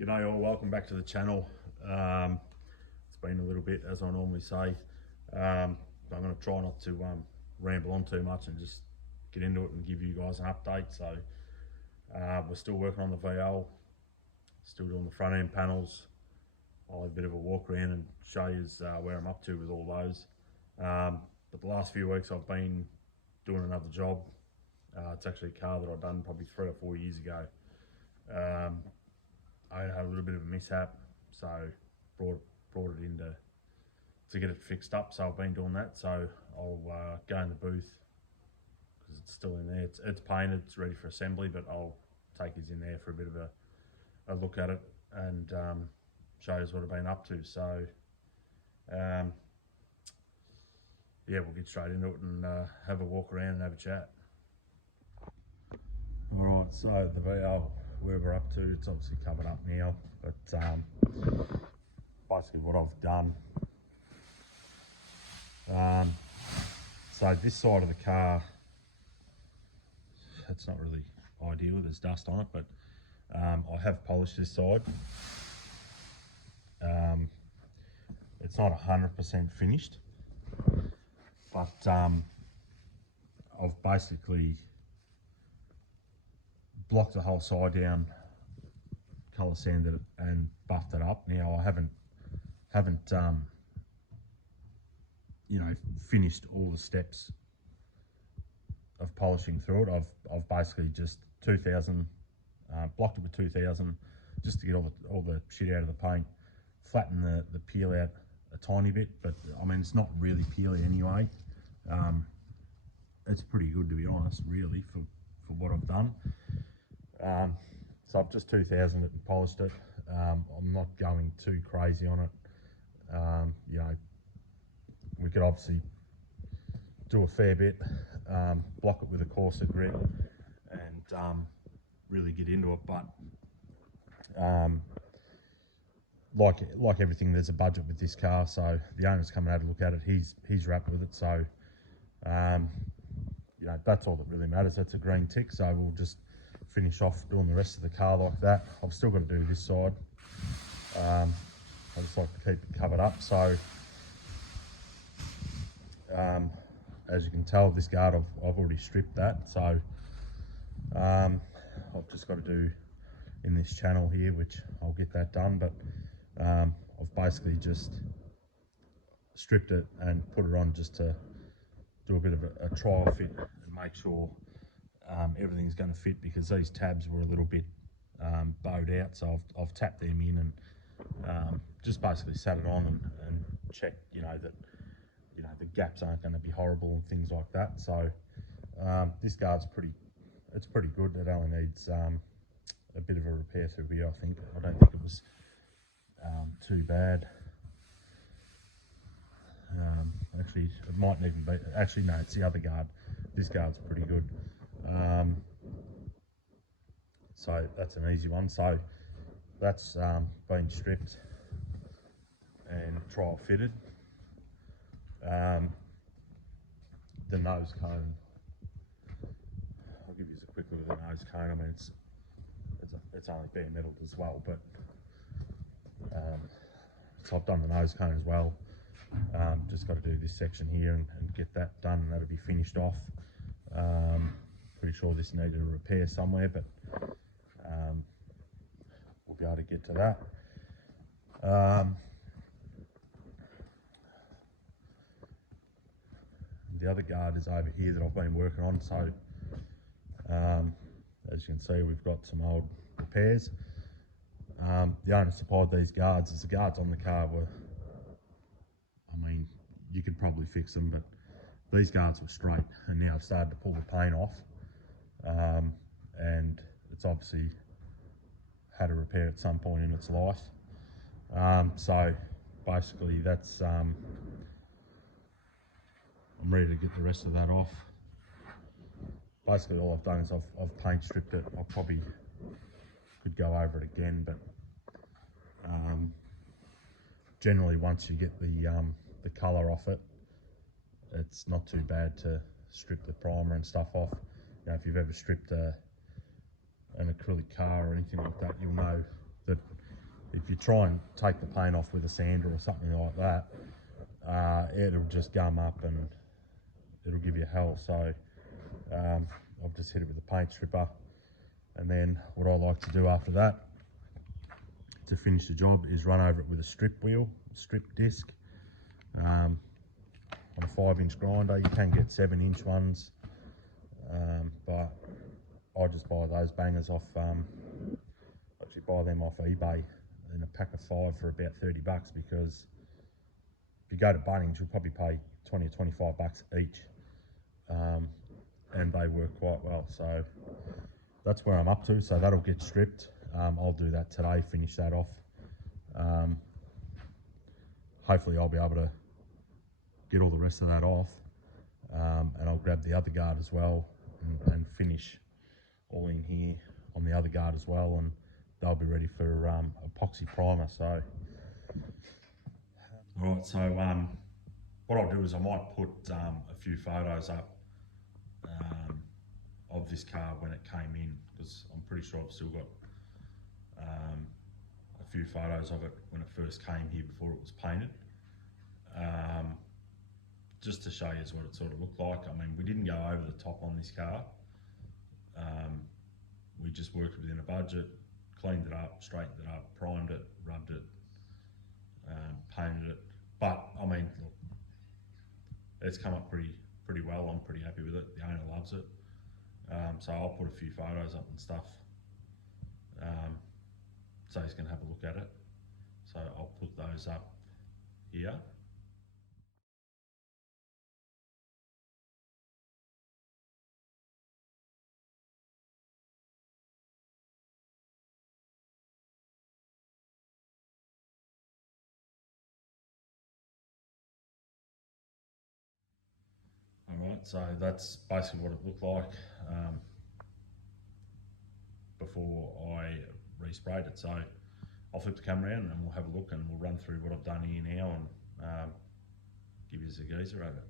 G'day all, welcome back to the channel. It's been a little bit, as I normally say. I'm going to try not to ramble on too much and just get into it and give you guys an update. So we're still working on the VL, still doing the front end panels. I'll have a bit of a walk around and show you where I'm up to with all those. But the last few weeks I've been doing another job. It's actually a car that I've done probably 3 or 4 years ago. I had a little bit of a mishap, so brought it in to get it fixed up. So I've been doing that. So I'll go in the booth because it's still in there. It's painted, it's ready for assembly, but I'll take it in there for a bit of a look at it and show you what I've been up to. So yeah, we'll get straight into it and have a walk around and have a chat. All right, so the VL, where we're up to, it's obviously covered up now, but basically what I've done, so this side of the car, it's not really ideal, there's dust on it, but I have polished this side. It's not 100% finished, but I've basically blocked the whole side down, colour sanded it and buffed it up. Now I haven't you know, finished all the steps of polishing through it. I've basically just 2000 blocked it with 2000 just to get all the shit out of the paint, flatten the peel out a tiny bit, but I mean it's not really peely anyway. It's pretty good, to be honest, really, for what I've done. So I've just 2000 it and polished it. I'm not going too crazy on it. You know, we could obviously do a fair bit, block it with a coarser grit and really get into it, but like everything, there's a budget with this car, so the owner's come and had a look at it. He's wrapped with it, so you know, that's all that really matters. That's a green tick, so we'll just finish off doing the rest of the car like that. I've still got to do this side. I just like to keep it covered up. So as you can tell, this guard I've already stripped that, so I've just got to do in this channel here, which I'll get that done, but I've basically just stripped it and put it on just to do a bit of a trial fit and make sure everything's going to fit, because these tabs were a little bit bowed out, so I've tapped them in and just basically sat it on and checked, you know, that the gaps aren't going to be horrible and things like that. So this guard's pretty good. It only needs a bit of a repair through here, I think. I don't think it was too bad. Actually, it mightn't even be. Actually, no, it's the other guard. This guard's pretty good. So that's an easy one. So that's been stripped and trial fitted. The nose cone, I'll give you a quick look at the nose cone. I mean, it's only bare metal as well, but so I've done the nose cone as well. Just got to do this section here and get that done, and that'll be finished off. Pretty sure this needed a repair somewhere, but we'll be able to get to that. The other guard is over here that I've been working on. So as you can see, we've got some old repairs. The owner supplied these guards. As the guards on the car were, I mean, you could probably fix them, but these guards were straight, and now I've started to pull the paint off, and it's obviously had a repair at some point in its life. So basically that's I'm ready to get the rest of that off. Basically all I've done is I've paint stripped it. I probably could go over it again, but generally once you get the colour off it, it's not too bad to strip the primer and stuff off. You know, if you've ever stripped an acrylic car or anything like that, you'll know that try and take the paint off with a sander or something like that, it'll just gum up and it'll give you hell. So I've just hit it with a paint stripper, and then what I like to do after that to finish the job is run over it with a strip wheel, strip disc, on a 5-inch grinder. You can get 7-inch ones, but I just buy those bangers off, actually buy them off eBay in a pack of 5 for about 30 bucks, because if you go to Bunnings, you'll probably pay 20 or 25 bucks each, and they work quite well. So that's where I'm up to. So that'll get stripped. I'll do that today, finish that off. Hopefully I'll be able to get all the rest of that off, and I'll grab the other guard as well and finish all in here on the other guard as well, and they'll be ready for epoxy primer. So all right, so what I'll do is I might put a few photos up of this car when it came in, because I'm pretty sure I've still got a few photos of it when it first came here before it was painted, just to show you what it sort of looked like. I mean, we didn't go over the top on this car. We just worked within a budget, cleaned it up, straightened it up, primed it, rubbed it, painted it. But I mean, look, it's come up pretty well. I'm pretty happy with it. The owner loves it. So I'll put a few photos up and stuff, so he's going to have a look at it. So I'll put those up here. Alright, so that's basically what it looked like before I resprayed it. So I'll flip the camera around and we'll have a look, and we'll run through what I've done here now and give you a geezer of it.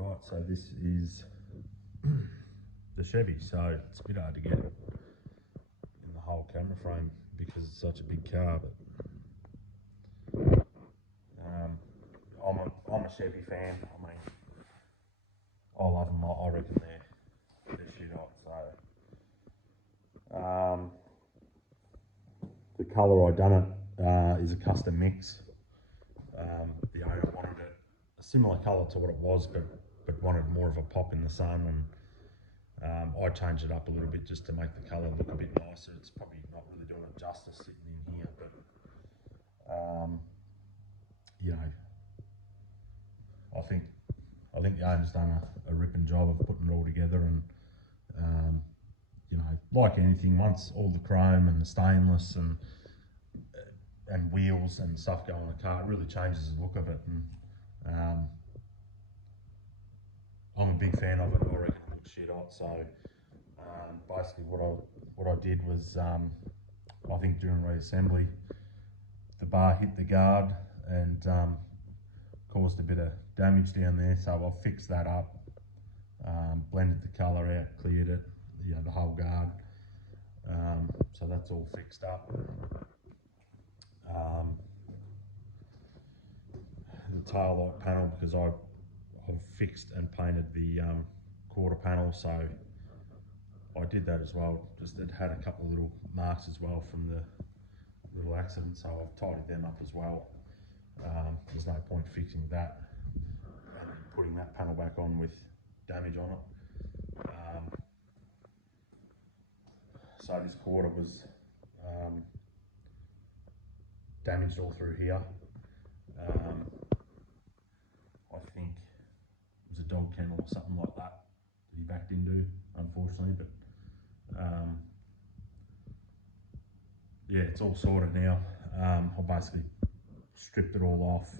Alright, so this is the Chevy, so it's a bit hard to get in the whole camera frame because it's such a big car, but I'm a Chevy fan. I mean, I love them. I reckon they're shit hot. So the colour I done it is a custom mix. The owner wanted it a similar colour to what it was, but wanted more of a pop in the sun, and I changed it up a little bit just to make the colour look a bit nicer. It's probably not really doing it justice sitting in here, but you know, I think the owner's done a ripping job of putting it all together, and you know, like anything, once all the chrome and the stainless and wheels and stuff go on the car, it really changes the look of it. And I'm a big fan of it. I reckon it looks shit hot. So basically what I did was, I think during reassembly, the bar hit the guard and caused a bit of damage down there. So I fixed that up, blended the colour out, cleared it, you know, the whole guard. So that's all fixed up. The tail light panel, because I've fixed and painted the quarter panel, so I did that as well. Just it had a couple of little marks as well from the little accident, so I've tidied them up as well. There's no point fixing that and putting that panel back on with damage on it. So this quarter was damaged all through here. I think it was a dog kennel or something like that he backed into, unfortunately, but yeah, it's all sorted now. I basically stripped it all off,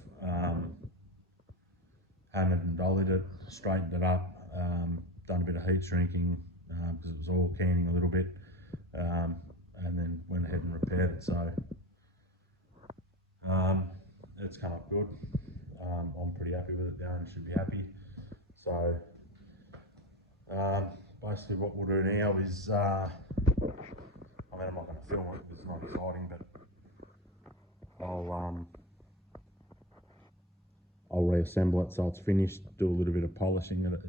hammered and dollied it, straightened it up, done a bit of heat shrinking because it was all canning a little bit, and then went ahead and repaired it. So it's come up good. I'm pretty happy with it. The owner should be happy. So basically what we'll do now is, I mean, I'm not going to film it, it's not exciting, but I'll reassemble it so it's finished, do a little bit of polishing, and it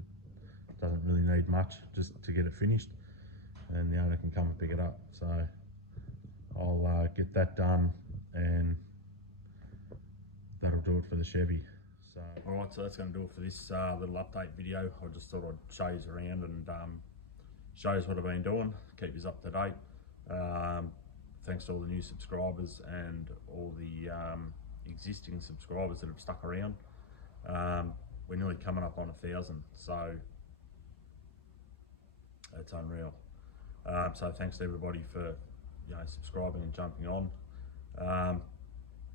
doesn't really need much just to get it finished, and the owner can come and pick it up. So I'll get that done, and that'll do it for the Chevy. So alright, so that's going to do it for this little update video. I just thought I'd show you around and show you what I've been doing, keep you up to date. Thanks to all the new subscribers and all the existing subscribers that have stuck around. We're nearly coming up on 1,000, so it's unreal. So thanks to everybody for subscribing and jumping on.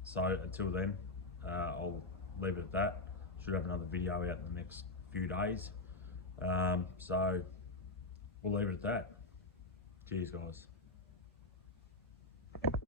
So until then, I'll leave it at that. Should have another video out in the next few days. So we'll leave it at that. Cheers, guys.